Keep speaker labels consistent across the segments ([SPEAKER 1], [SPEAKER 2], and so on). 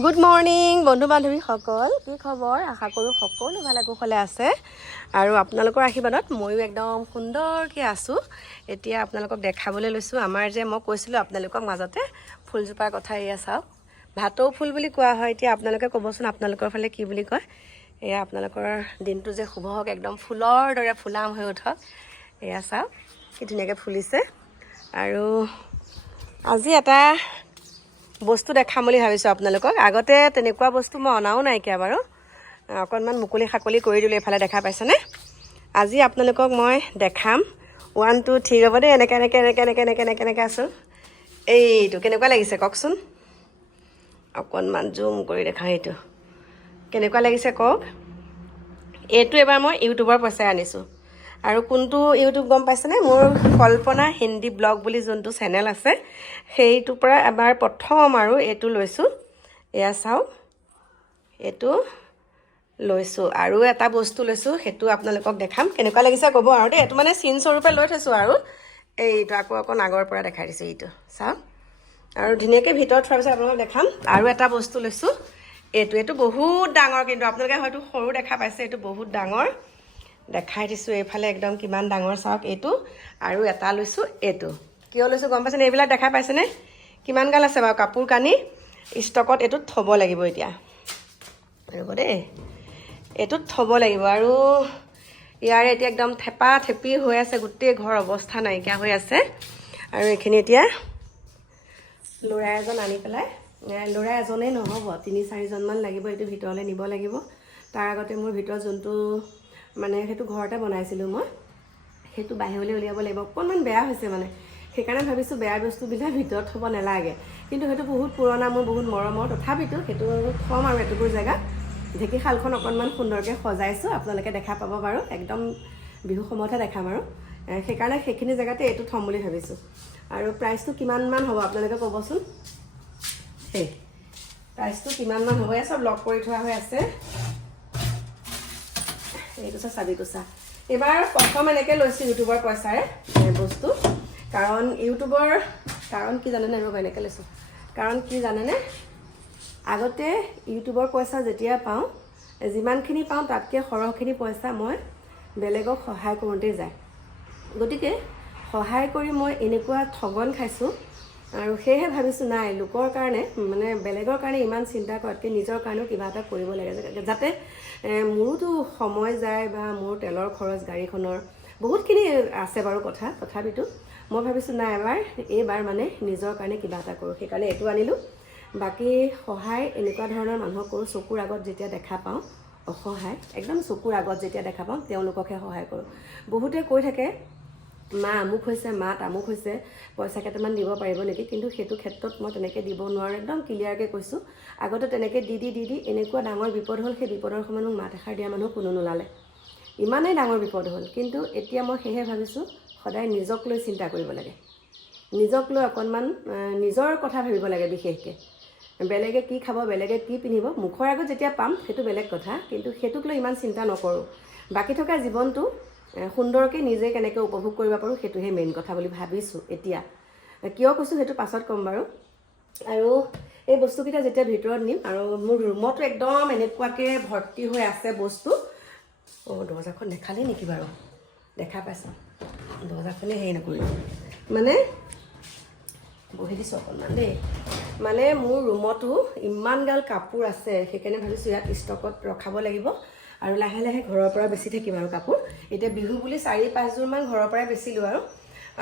[SPEAKER 1] Good morning বন্ধু বান্ধৱীসকল কি খবৰ? আশা কৰোঁ সকলো ভালে কুশলে আছে। আৰু আপোনালোকৰ আশীৰ্বাদত ময়ো একদম সুন্দৰকৈ আছোঁ। এতিয়া আপোনালোকক দেখাবলৈ লৈছোঁ। আমাৰ যে মই কৈছিলোঁ আপোনালোকক মাজতে ফুলজোপাৰ কথা এয়া চাওক। ভাটৌ ফুল বুলি কোৱা হয়। এতিয়া আপোনালোকে ক'বচোন আপোনালোকৰ ফালে কি বুলি কয়। এয়া আপোনালোকৰ দিনটো যে শুভ হওক একদম ফুলৰ দৰে ফুলাম হৈ উঠক। এয়া চাওক কি ধুনীয়াকৈ ফুলিছে। আৰু আজি এটা বস্তু দেখাম বুলি ভাবিছোঁ আপোনালোকক। আগতে তেনেকুৱা বস্তু মই অনাও নাইকিয়া বাৰু। অকণমান মুকলি সাকলি কৰি দিলোঁ এইফালে দেখা পাইছেনে? আজি আপোনালোকক মই দেখাম। ওৱান টু থ্ৰী হ'ব দেই। এনেকৈ এনেকৈ এনেকৈ এনেকৈ এনেকৈ এনেকৈ এনেকৈ আছোঁ। এইটো কেনেকুৱা লাগিছে কওকচোন? অকণমান জুম কৰি দেখাওঁ এইটো। কেনেকুৱা লাগিছে কওক? এইটো এবাৰ মই ইউটিউবৰ পইচাই আনিছোঁ। আৰু কোনটো ইউটিউব গম পাইছেনে? মোৰ কল্পনা হিন্দী ব্লগ বুলি যোনটো চেনেল আছে সেইটোৰ পৰা এবাৰ প্ৰথম আৰু এইটো লৈছোঁ। এয়া চাওক এইটো লৈছোঁ। আৰু এটা বস্তু লৈছোঁ সেইটো আপোনালোকক দেখাম। কেনেকুৱা লাগিছে ক'ব আৰু দেই। এইটো মানে চিন স্বৰূপে লৈ থৈছোঁ আৰু। এইটো আকৌ অকণ আগৰ পৰা দেখাই দিছোঁ এইটো। চাওক আৰু ধুনীয়াকৈ ভিতৰত থোৱাৰ পিছত আপোনালোকক দেখাম। আৰু এটা বস্তু লৈছোঁ। এইটো এইটো বহুত ডাঙৰ কিন্তু আপোনালোকে হয়তো সৰু দেখা পাইছে এইটো বহুত ডাঙৰ। দেখাই দিছোঁ এইফালে একদম কিমান ডাঙৰ চাওক এইটো। আৰু এটা লৈছোঁ এইটো। কিয় লৈছোঁ গম পাইছেনে? এইবিলাক দেখা পাইছেনে? কিমান গাল আছে বাৰু? কাপোৰ কানি ষ্টকত এইটোত থ'ব লাগিব এতিয়া। ৰ'ব দেই এইটোত থ'ব লাগিব। আৰু ইয়াৰে এতিয়া একদম থেপা থেপি হৈ আছে গোটেই ঘৰ অৱস্থা নাইকিয়া হৈ আছে। আৰু এইখিনি এতিয়া ল'ৰা এজন আনি পেলাই ল'ৰা এজনেই নহ'ব তিনি চাৰিজনমান লাগিব এইটো ভিতৰলৈ নিব লাগিব। তাৰ আগতে মোৰ ভিতৰত যোনটো মানে সেইটো ঘৰতে বনাইছিলোঁ মই। সেইটো বাহিৰলৈ উলিয়াব লাগিব। অকণমান বেয়া হৈছে মানে। সেইকাৰণে ভাবিছোঁ বেয়া বস্তুবিলাক ভিতৰত থ'ব নালাগে। কিন্তু সেইটো বহুত পুৰণা মোৰ বহুত মৰমৰ। তথাপিতো সেইটো থ'ম আৰু এটুকুৰ জেগাত। ঢেঁকী শালখন অকণমান সুন্দৰকৈ সজাইছোঁ। আপোনালোকে দেখা পাব বাৰু। একদম বিহু সময়তহে দেখাম আৰু। সেইকাৰণে সেইখিনি জেগাতে এইটো থ'ম বুলি ভাবিছোঁ। আৰু প্ৰাইচটো কিমানমান হ'ব আপোনালোকে ক'বচোন? সেই প্ৰাইচটো কিমানমান এয়া চব লক কৰি থোৱা হৈ আছে। এইটো চা চাবি কোচা এইবাৰ প্ৰথম এনেকৈ লৈছোঁ ইউটিউবৰ পইচাৰে বস্তু। কাৰণ ইউটিউবৰ কাৰণ কি জানেনে? ৰ'ব এনেকৈ লৈছোঁ। কাৰণ কি জানেনে? আগতে ইউটিউবৰ পইচা যেতিয়া পাওঁ যিমানখিনি পাওঁ তাতকৈ সৰহখিনি পইচা মই বেলেগক সহায় কৰোঁতেই যায়। গতিকে সহায় কৰি মই এনেকুৱা ঠগন খাইছোঁ আৰু সেয়েহে ভাবিছোঁ নাই লোকৰ কাৰণে মানে বেলেগৰ কাৰণে ইমান চিন্তা কৰাতকৈ নিজৰ কাৰণেও কিবা এটা কৰিব লাগে। যাতে- মোৰোতো সময় যায় বা মোৰ তেলৰ খৰচ গাড়ীখনৰ বহুতখিনি আছে বাৰু কথা তথাপিতো মই ভাবিছোঁ নাই এবাৰ এইবাৰ মানে নিজৰ কাৰণে কিবা এটা কৰোঁ। সেইকাৰণে এইটো আনিলোঁ। বাকী সহায় এনেকুৱা ধৰণৰ মানুহক কৰোঁ চকুৰ আগত যেতিয়া দেখা পাওঁ অসহায় একদম চকুৰ আগত যেতিয়া দেখা পাওঁ তেওঁলোককহে সহায় কৰোঁ। বহুতে কৈ থাকে মা আমুক হৈছে মা তামুক হৈছে পইচা কেইটামান দিব পাৰিব নেকি? কিন্তু সেইটো ক্ষেত্ৰত মই তেনেকৈ দিব নোৱাৰোঁ একদম ক্লিয়াৰকৈ কৈছোঁ। আগতে তেনেকৈ দি দি দি দি এনেকুৱা ডাঙৰ বিপদ হ'ল সেই বিপদৰ সময়ত মোক মাত এষাৰ দিয়া মানুহ কোনো নোলালে। ইমানেই ডাঙৰ বিপদ হ'ল কিন্তু এতিয়া মই সেয়েহে ভাবিছোঁ সদায় নিজক লৈ চিন্তা কৰিব লাগে। নিজক লৈ অকণমান নিজৰ কথা ভাবিব লাগে বিশেষকৈ। বেলেগে কি খাব বেলেগে কি পিন্ধিব মুখৰ আগত যেতিয়া পাম সেইটো বেলেগ কথা কিন্তু সেইটোক লৈ ইমান চিন্তা নকৰোঁ। বাকী থকা জীৱনটো সুন্দৰকৈ নিজে কেনেকৈ উপভোগ কৰিব পাৰোঁ সেইটোহে মেইন কথা বুলি ভাবিছোঁ এতিয়া। কিয় কৈছোঁ সেইটো পাছত ক'ম বাৰু। আৰু এই বস্তুকেইটা যেতিয়া ভিতৰত নিম আৰু মোৰ ৰুমতো একদম এনেকুৱাকৈ ভৰ্তি হৈ আছে বস্তু। অঁ দৰ্জাখন দেখালেই নেকি বাৰু? দেখা পাইছোঁ। দৰ্জাখনে হেৰি নকৰিলোঁ মানে বহি দিছোঁ অকণমান দেই। মানে মোৰ ৰুমতো ইমানগাল কাপোৰ আছে সেইকাৰণে ভাবিছোঁ ইয়াত ষ্টকত ৰখাব লাগিব। আৰু লাহে লাহে ঘৰৰ পৰা বেছি থাকিম আৰু কাপোৰ। এতিয়া বিহু বুলি চাৰি পাঁচযোৰমান ঘৰৰ পৰাই বেচিলোঁ আৰু।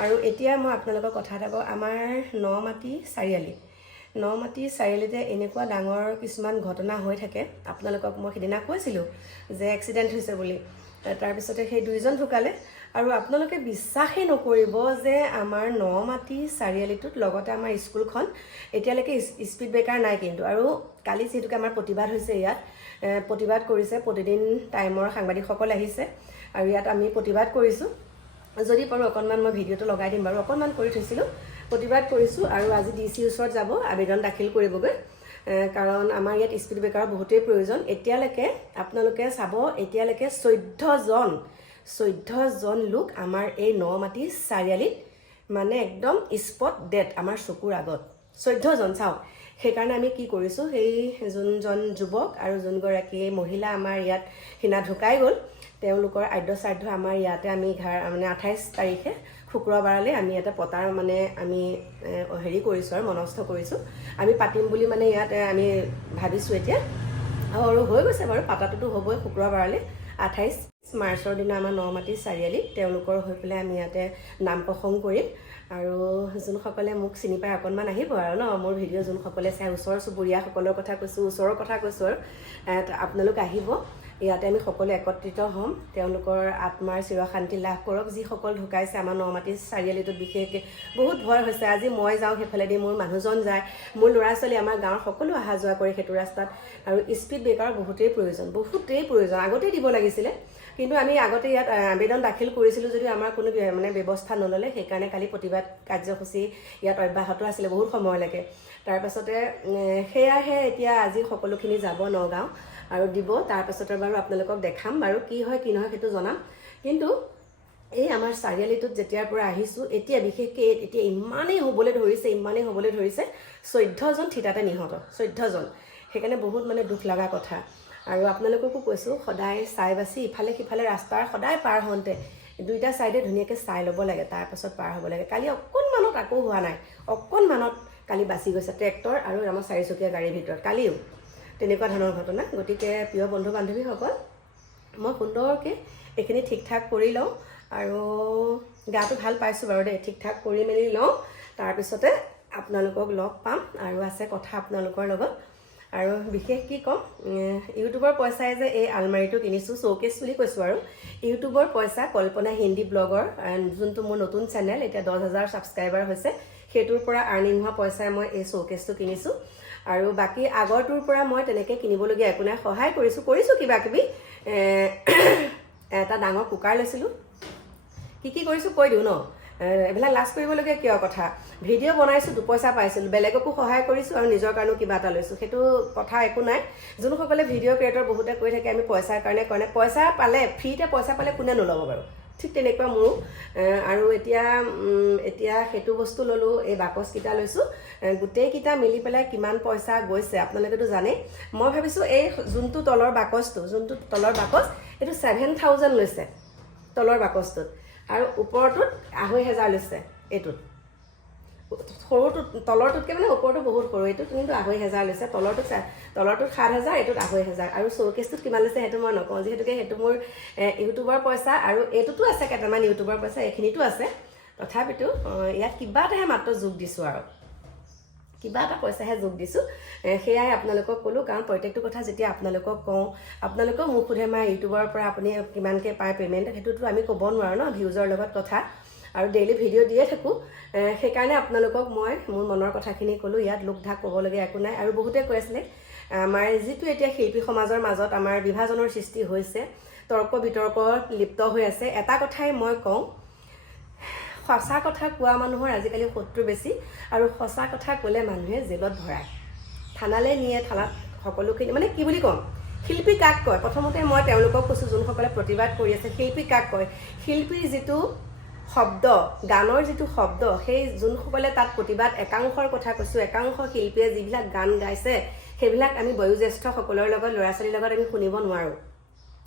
[SPEAKER 1] আৰু এতিয়া মই আপোনালোকৰ কথা এটা কওঁ আমাৰ ন মাটি চাৰিআলি। ন মাটি চাৰিআলিতে এনেকুৱা ডাঙৰ কিছুমান ঘটনা হৈ থাকে। আপোনালোকক মই সেইদিনা কৈছিলোঁ যে এক্সিডেণ্ট হৈছে বুলি। তাৰপিছতে সেই দুইজন ঢুকালে। আৰু আপোনালোকে বিশ্বাসেই নকৰিব যে আমাৰ ন মাটি চাৰিআলিটোত লগতে আমাৰ স্কুলখন এতিয়ালৈকে স্পীড ব্ৰেকাৰ নাই কিন্তু। আৰু কালি যিহেতুকে আমাৰ প্ৰতিবাদ হৈছে ইয়াত প্ৰতিবাদ কৰিছে, প্ৰতিদিন টাইমৰ সাংবাদিকসকল আহিছে আৰু ইয়াত আমি প্ৰতিবাদ কৰিছোঁ। যদি পাৰোঁ অকণমান মই ভিডিঅ'টো লগাই দিম বাৰু। অকণমান কৰি থৈছিলোঁ। প্ৰতিবাদ কৰিছোঁ আৰু আজি ডি চিৰ ওচৰত যাব, আবেদন দাখিল কৰিবগৈ। কাৰণ আমাৰ ইয়াত স্পীড ব্ৰেকাৰৰ বহুতেই প্ৰয়োজন। এতিয়ালৈকে আপোনালোকে চাব, এতিয়ালৈকে চৈধ্যজন চৈধ্যজন লোক আমাৰ এই ন মাটি চাৰিআলিত মানে একদম স্পট ডেট আমাৰ চকুৰ আগত। চৈধ্যজন চাওক। সেইকাৰণে আমি কি কৰিছোঁ সেই যোনজন যুৱক আৰু যোনগৰাকী মহিলা আমাৰ ইয়াত সিনা ঢুকাই গ'ল তেওঁলোকৰ আদ্য শ্ৰাদ্ধ আমাৰ ইয়াতে আমি ঘৰ মানে আঠাইছ তাৰিখে শুক্ৰবাৰলৈ আমি ইয়াতে পতাৰ মানে আমি হেৰি কৰিছোঁ আৰু মনস্থ কৰিছোঁ। আমি পাতিম বুলি মানে ইয়াত আমি ভাবিছোঁ এতিয়া। আৰু হৈ গৈছে বাৰু পাতাটোতো হ'বই শুক্ৰবাৰলৈ। আঠাইছ মাৰ্চৰ দিনা আমাৰ নমাটি চাৰিআলিত তেওঁলোকৰ হৈ পেলাই আমি ইয়াতে নাম প্ৰসংগ কৰিম। আৰু যোনসকলে মোক চিনি পায় অকণমান আহিব আৰু ন মোৰ ভিডিঅ' যোনসকলে চাই ওচৰ চুবুৰীয়াসকলৰ কথা কৈছোঁ ওচৰৰ কথা কৈছোঁ আৰু আপোনালোক আহিব। ইয়াতে আমি সকলো একত্ৰিত হ'ম। তেওঁলোকৰ আত্মাৰ চিৰশান্তি লাভ কৰক। যিসকল ঢুকাইছে আমাৰ নমাটি চাৰিআলিটোত বিশেষকৈ বহুত ভয় হৈছে। আজি মই যাওঁ সেইফালেদি মোৰ মানুহজন যায়। মোৰ ল'ৰা ছোৱালী আমাৰ গাঁৱৰ সকলো অহা যোৱা কৰে সেইটো ৰাস্তাত। আৰু স্পীড ব্ৰেকাৰৰ বহুতেই প্ৰয়োজন বহুতেই প্ৰয়োজন। আগতেই দিব লাগিছিলে। কিন্তু আমি আগতে ইয়াত আবেদন দাখিল কৰিছিলোঁ যদিও আমাৰ কোনো মানে ব্যৱস্থা নল'লে সেইকাৰণে কালি প্ৰতিবাদ কাৰ্যসূচী ইয়াত অব্যাহত আছিলে বহুত সময়লৈকে তাৰপাছতে সেয়াহে এতিয়া আজি সকলোখিনি যাব নগাঁও আৰু দিব। তাৰপাছতে বাৰু আপোনালোকক দেখাম বাৰু কি হয় কি নহয় সেইটো জনাম। কিন্তু এই আমাৰ চাৰিআলিটোত যেতিয়াৰ পৰা আহিছোঁ এতিয়া বিশেষকৈ এতিয়া ইমানেই হ'বলৈ ধৰিছে ইমানেই হ'বলৈ ধৰিছে চৈধ্যজন থিতাতে নিহত চৈধ্যজন। সেইকাৰণে বহুত মানে দুখ লগা কথা। আৰু আপোনালোককো কৈছোঁ সদায় চাই বাচি ইফালে সিফালে ৰাস্তাৰ সদায় পাৰ হওঁতে দুইটা ছাইডে ধুনীয়াকৈ চাই ল'ব লাগে তাৰপাছত পাৰ হ'ব লাগে। কালি অকণমানত আকৌ হোৱা নাই অকণমানত কালি বাচি গৈছে ট্ৰেক্টৰ আৰু আমাৰ চাৰিচকীয়া গাড়ীৰ ভিতৰত কালিও। তেনেকুৱা ধৰণৰ ঘটনা গতিকে প্ৰিয় বন্ধু বান্ধৱীসকল মই সুন্দৰকৈ এইখিনি ঠিক ঠাক কৰি লওঁ আৰু গাটো ভাল পাইছোঁ বাৰু দেই ঠিক ঠাক কৰি মেলি লওঁ। তাৰপিছতে আপোনালোকক লগ পাম আৰু আছে কথা আপোনালোকৰ লগত। আৰু বিশেষ কি ক'ম ইউটিউবৰ পইচাই যে এই আলমাৰিটো কিনিছোঁ শ্ব'কেছ বুলি কৈছোঁ আৰু। ইউটিউবৰ পইচা কল্পনা হিন্দী ব্লগৰ যোনটো মোৰ নতুন চেনেল এতিয়া দহ হাজাৰ ছাবস্ক্ৰাইবাৰ হৈছে, সেইটোৰ পৰা আৰ্নিং হোৱা পইচাই মই এই শ্ব'কেছটো কিনিছোঁ। আৰু বাকী আগৰটোৰ পৰা মই তেনেকৈ কিনিবলগীয়া একো নাই, সহায় কৰিছোঁ কৰিছোঁ কিবা কিবি এটা ডাঙৰ কুকাৰ লৈছিলোঁ। কি কি কৰিছোঁ, কৈ দিওঁ ন? এইবিলাক লাজ কৰিবলগীয়া কিয় কথা? ভিডিঅ' বনাইছোঁ দুপইচা পাইছিলোঁ বেলেগকো সহায় কৰিছোঁ আৰু নিজৰ কাৰণেও কিবা এটা লৈছোঁ। সেইটো কথা একো নাই। যোনসকলে ভিডিঅ' ক্ৰিয়েটৰ বহুতে কৈ থাকে আমি পইচাৰ কাৰণে কাৰণে পইচা পালে ফ্ৰীতে পইচা পালে কোনে নল'ব বাৰু? ঠিক তেনেকুৱা মোৰো। আৰু এতিয়া এতিয়া সেইটো বস্তু ল'লোঁ এই বাকচকেইটা লৈছোঁ। গোটেইকেইটা মিলি পেলাই কিমান পইচা গৈছে আপোনালোকেতো জানেই। মই ভাবিছোঁ এই যোনটো তলৰ বাকচটো যোনটো তলৰ বাকচ এইটো ছেভেন থাউজেণ্ড লৈছে তলৰ বাকচটোত। আৰু ওপৰটোত আঢ়ৈ হেজাৰ লৈছে এইটোত। সৰুটোত তলৰটোতকৈ মানে ওপৰটো বহুত সৰু এইটোত কিন্তু আঢ়ৈ হেজাৰ লৈছে তলৰটোত তলৰটোত সাত হেজাৰ এইটোত আঢ়ৈ হেজাৰ। আৰু শ্ব'কেছটোত কিমান লৈছে সেইটো মই নকওঁ যিহেতুকে সেইটো মোৰ ইউটিউবৰ পইচা আৰু এইটোতো আছে কেইটামান ইউটিউবৰ পইচা এইখিনিতো আছে। তথাপিতো ইয়াত কিবা এটাহে মাত্ৰ যোগ দিছোঁ আৰু। কিবা এটা পইচাহে যোগ দিছোঁ। সেয়াই আপোনালোকক ক'লোঁ কাৰণ প্ৰত্যেকটো কথা যেতিয়া আপোনালোকক কওঁ আপোনালোকেও মোক সোধে মা ইউটিউবৰ পৰা আপুনি কিমানকৈ পায় পে'মেণ্ট সেইটোতো আমি ক'ব নোৱাৰোঁ ন ভিউজৰ লগত কথা। আৰু ডেইলি ভিডিঅ' দিয়ে থাকোঁ। সেইকাৰণে আপোনালোকক মই মোৰ মনৰ কথাখিনি ক'লোঁ ইয়াত লোক ঢাক ক'বলগীয়া একো নাই। আৰু বহুতে কৈ আছিলে আমাৰ যিটো এতিয়া শিল্পী সমাজৰ মাজত আমাৰ বিভাজনৰ সৃষ্টি হৈছে তৰ্ক বিতৰ্ক লিপ্ত হৈ আছে এটা কথাই মই কওঁ সঁচা কথা কোৱা মানুহৰ আজিকালি শত্ৰু বেছি আৰু সঁচা কথা ক'লে মানুহে জেলত ভৰায় থানালৈ নিয়ে থানাত সকলোখিনি মানে কি বুলি ক'ম? শিল্পী কাক কয়? প্ৰথমতে মই তেওঁলোকক কৈছোঁ যোনসকলে প্ৰতিবাদ কৰি আছে শিল্পী কাক কয়? শিল্পীৰ যিটো শব্দ গানৰ যিটো শব্দ সেই যোনসকলে তাত প্ৰতিবাদ একাংশৰ কথা কৈছোঁ একাংশ শিল্পীয়ে যিবিলাক গান গাইছে সেইবিলাক আমি বয়োজ্যেষ্ঠসকলৰ লগত ল'ৰা ছোৱালীৰ লগত আমি শুনিব নোৱাৰোঁ।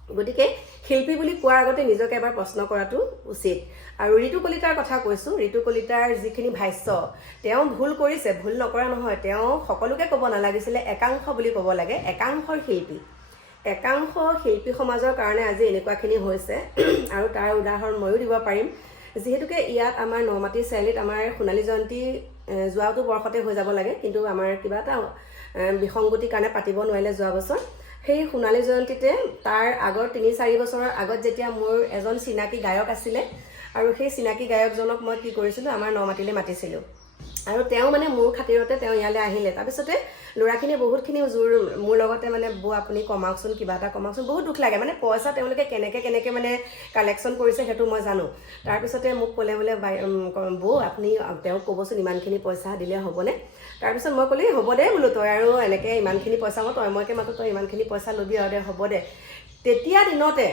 [SPEAKER 1] গতিকে শিল্পী বুলি কোৱাৰ আগতে নিজকে এবাৰ প্ৰশ্ন কৰাটো উচিত। আৰু ঋতু কলিতাৰ কথা কৈছোঁ ঋতু কলিতাৰ যিখিনি ভাষ্য তেওঁ ভুল কৰিছে ভুল নকৰা নহয় তেওঁ সকলোকে ক'ব নালাগিছিলে একাংশ বুলি ক'ব লাগে একাংশৰ শিল্পী। একাংশ শিল্পী সমাজৰ কাৰণে আজি এনেকুৱাখিনি হৈছে। আৰু তাৰ উদাহৰণ ময়ো দিব পাৰিম। যিহেতুকে ইয়াত আমাৰ নমাটি চাৰিআলিত আমাৰ সোণালী জয়ন্তী যোৱাটো বৰ্ষতে হৈ যাব লাগে কিন্তু আমাৰ কিবা এটা বিসংগতিৰ কাৰণে পাতিব নোৱাৰিলে যোৱা বছৰ। সেই সোণালী জয়ন্তীতে তাৰ আগৰ তিনি, চাৰি বছৰৰ আগত যেতিয়া মোৰ এজন চিনাকী গায়ক আছিলে আৰু সেই চিনাকী গায়কজনক মই কি কৰিছিলোঁ, আমাৰ নমাটিলৈ মাতিছিলোঁ। আৰু তেওঁ মানে মোৰ খাতিৰতে তেওঁ ইয়ালৈ আহিলে। তাৰপিছতে ল'ৰাখিনিয়ে বহুতখিনি জোৰ, মোৰ লগতে মানে বৌ, আপুনি কমাওকচোন, কিবা এটা কমাওকচোন। বহুত দুখ লাগে। মানে পইচা তেওঁলোকে কেনেকৈ কেনেকৈ মানে কালেকশ্যন কৰিছে সেইটো মই জানো। তাৰপিছতে মোক ক'লে বোলে, বাই বৌ, আপুনি, তেওঁক ক'বচোন ইমানখিনি পইচা দিলে হ'বনে? তাৰপিছত মই ক'লো "এই হ'ব দে বোলো তই আৰু এনেকৈ ইমানখিনি পইচা মই তই মইকে মাতো তই ইমানখিনি পইচা ল'বি আৰু দে হ'ব দে। তেতিয়া দিনতে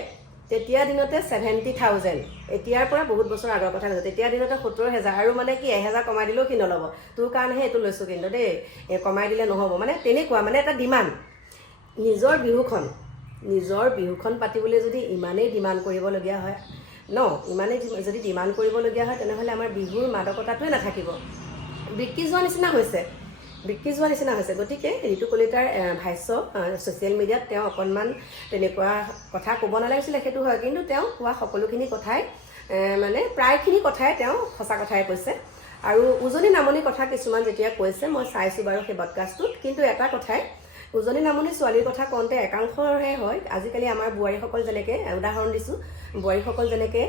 [SPEAKER 1] তেতিয়া দিনতে ছেভেণ্টি থাউজেণ্ড এতিয়াৰ পৰা বহুত বছৰ আগৰ কথা কৈছোঁ। তেতিয়া দিনতে সত্তৰ হেজাৰ আৰু মানে কি এহেজাৰ কমাই দিলেও কি নল'ব। তোৰ কাৰণেহে এইটো লৈছোঁ কিন্তু দেই কমাই দিলে নহ'ব। মানে তেনেকুৱা মানে এটা ডিমাণ্ড। নিজৰ বিহুখন নিজৰ বিহুখন পাতিবলৈ যদি ইমানেই ডিমাণ্ড কৰিবলগীয়া হয় ন ইমানেই যদি ডিমাণ্ড কৰিবলগীয়া হয় তেনেহ'লে আমাৰ বিহুৰ মাদকতাটোৱে নাথাকিব। বিক্ৰী যোৱা নিচিনা হৈছে। বিক্ৰী যোৱা নিচিনা হৈছে। গতিকে ঋতু কলিতাৰ ভাষ্য ছ'চিয়েল মিডিয়াত তেওঁ অকণমান তেনেকুৱা কথা ক'ব নালাগিছিলে সেইটো হয়। কিন্তু তেওঁ কোৱা সকলোখিনি কথাই মানে প্ৰায়খিনি কথাই তেওঁ সঁচা কথাই কৈছে। আৰু উজনি নামনি কথা কিছুমান যেতিয়া কৈছে মই চাইছোঁ বাৰু সেই বদকাষ্টটোত কিন্তু এটা কথাই উজনি নামনি ছোৱালীৰ কথা কওঁতে একাংশৰহে হয়। আজিকালি আমাৰ বোৱাৰীসকল যেনেকৈ উদাহৰণ দিছোঁ। বোৱাৰীসকল যেনেকৈ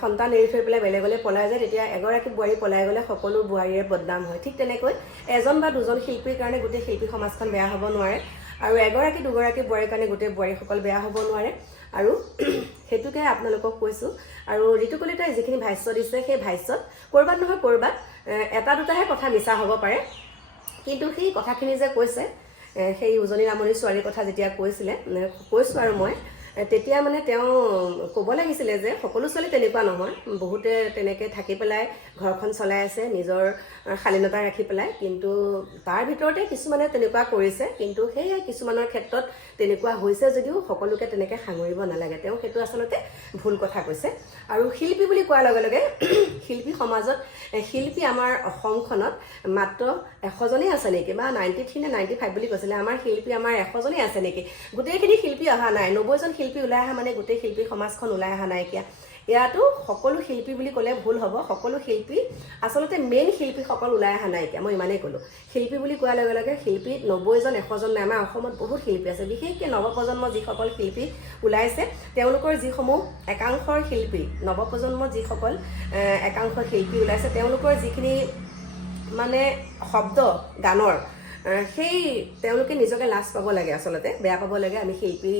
[SPEAKER 1] সন্তান এৰি থৈ পেলাই বেলেগলৈ পলাই যায় তেতিয়া এগৰাকী বোৱাৰী পলাই গ'লে সকলো বোৱাৰীৰে বদনাম হয়। ঠিক তেনেকৈ এজন বা দুজন শিল্পীৰ কাৰণে গোটেই শিল্পী সমাজখন বেয়া হ'ব নোৱাৰে আৰু এগৰাকী দুগৰাকী বোৱাৰীৰ কাৰণে গোটেই বোৱাৰীসকল বেয়া হ'ব নোৱাৰে। আৰু সেইটোকে আপোনালোকক কৈছোঁ। আৰু ঋতু কলিতাই যিখিনি ভাষ্য দিছে সেই ভাষ্যত ক'ৰবাত নহয় ক'ৰবাত এটা দুটাহে কথা মিছা হ'ব পাৰে। কিন্তু সেই কথাখিনি যে কৈছে সেই উজনি নামনি ছোৱালীৰ কথা যেতিয়া কৈছিলে কৈছোঁ আৰু মই। তেতিয়া মানে তেওঁ ক'ব লাগিছিলে যে সকলো ছোৱালী তেনেকুৱা নহয় বহুতে তেনেকৈ থাকি পেলাই ঘৰখন চলাই আছে নিজৰ শালীনতা ৰাখি পেলাই। কিন্তু তাৰ ভিতৰতে কিছুমানে তেনেকুৱা কৰিছে কিন্তু সেয়ে কিছুমানৰ ক্ষেত্ৰত তেনেকুৱা হৈছে যদিও সকলোকে তেনেকৈ সাঙুৰিব নালাগে। তেওঁ সেইটো আচলতে ভুল কথা কৈছে। আৰু শিল্পী বুলি কোৱাৰ লগে লগে শিল্পী সমাজত শিল্পী আমাৰ অসমখনত মাত্ৰ এশজনেই আছে নেকি? বা নাইণ্টি থ্ৰী নে নাইণ্টি ফাইভ বুলি কৈছিলে আমাৰ শিল্পী আমাৰ এশজনেই আছে নেকি? গোটেইখিনি শিল্পী অহা নাই নব্বৈজন শিল্পী ওলাই অহা মানে গোটেই শিল্পী সমাজখন ওলাই অহা নাইকিয়া। ইয়াতো সকলো শিল্পী বুলি ক'লে ভুল হ'ব, সকলো শিল্পী, আচলতে মেইন শিল্পীসকল ওলাই অহা নাইকিয়া মই ইমানেই ক'লোঁ। শিল্পী বুলি কোৱাৰ লগে লগে শিল্পী নব্বৈজন এশজন নাই, আমাৰ অসমত বহুত শিল্পী আছে, বিশেষকৈ নৱপ্ৰজন্মৰ যিসকল শিল্পী ওলাইছে, তেওঁলোকৰ যিসমূহ একাংশৰ শিল্পী, নৱপ্ৰজন্মৰ যিসকল একাংশ শিল্পী ওলাইছে, তেওঁলোকৰ যিখিনি মানে শব্দ, গানৰ সেই তেওঁলোকে নিজকে লাজ পাব লাগে আচলতে, বেয়া পাব লাগে, আমি শিল্পী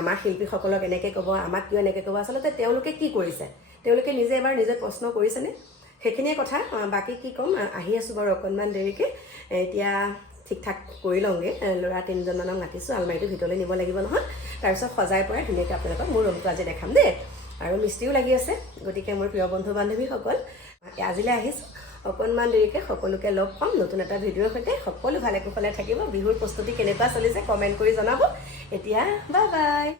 [SPEAKER 1] আমাৰ শিল্পীসকলক এনেকৈ ক'ব আমাক কিয় এনেকৈ ক'ব আচলতে তেওঁলোকে কি কৰিছে? তেওঁলোকে নিজে এবাৰ নিজে প্ৰশ্ন কৰিছেনে? সেইখিনিয়ে কথা বাকী কি ক'ম আহ, আছোঁ বাৰু অকণমান দেৰিকৈ। এতিয়া ঠিক ঠাক কৰি লওঁগৈ। ল'ৰা তিনিজনমানক মাতিছোঁ আলমাৰিটো ভিতৰলৈ নিব লাগিব নহয়। তাৰপিছত সজাই পৰাই ধুনীয়াকৈ আপোনালোকক মোৰ ৰুমটো আজি দেখাম দেই। আৰু মিস্ত্ৰীও লাগি আছে গতিকে মোৰ প্ৰিয় বন্ধু বান্ধৱীসকল আজিলৈ আহিছোঁ। অকণমান দেৰিকৈ সকলোকে লগ পাম। নতুন এটা ভিডিঅ'ৰ সৈতে সকলো ভালে কুশলে থাকিব। বিহুৰ প্ৰস্তুতি কেনেকুৱা চলিছে কমেণ্ট কৰি জনাব। এতিয়া বাই বাই